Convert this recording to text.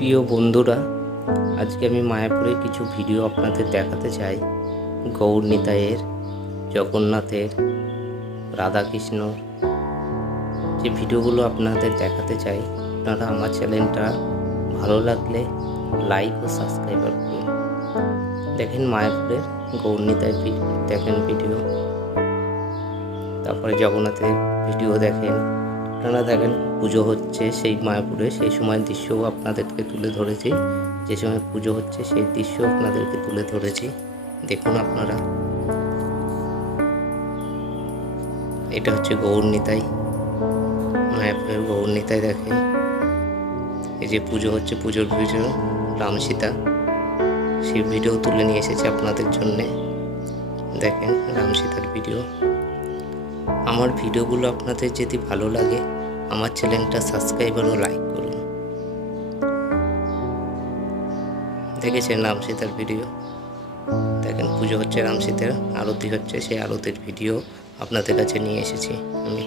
প্রিয় বন্ধুরা, আজকে আমি মায়াপুরে কিছু ভিডিও আপনাদের দেখাতে চাই। গৌর নিতাইয়ের, জগন্নাথের, রাধাকৃষ্ণ যে ভিডিওগুলো আপনাদের দেখাতে চাই। আপনারা আমার চ্যানেলটা ভালো লাগলে লাইক ও সাবস্ক্রাইব করুন। দেখেন মায়াপুরের গৌর নিতাই দেখেন ভিডিও, তারপরে জগন্নাথের ভিডিও দেখেন। আপনারা দেখেন পুজো হচ্ছে সেই মায়াপুরে, সেই সময়ের দৃশ্যও আপনাদেরকে তুলে ধরেছি। যে সময় পুজো হচ্ছে সেই দৃশ্য আপনাদেরকে তুলে ধরেছি, দেখুন আপনারা। এটা হচ্ছে গৌর নিতাই, মায়াপুরের গৌর নিতাই। দেখেন এই যে পুজো হচ্ছে, পুজোর ভিডিও, রাম সীতা, সেই ভিডিও তুলে নিয়ে এসেছি আপনাদের জন্যে। দেখেন রাম সীতার ভিডিও। আমার ভিডিওগুলো আপনাদের যদি ভালো লাগে আমার চ্যানেলটা সাবস্ক্রাইব ও লাইক করুন। দেখেছেন রাম সীতার ভিডিও, দেখেন পুজো হচ্ছে, রাম সীতার আরতি হচ্ছে, সেই আরতির ভিডিও আপনাদের কাছে নিয়ে এসেছি আমি।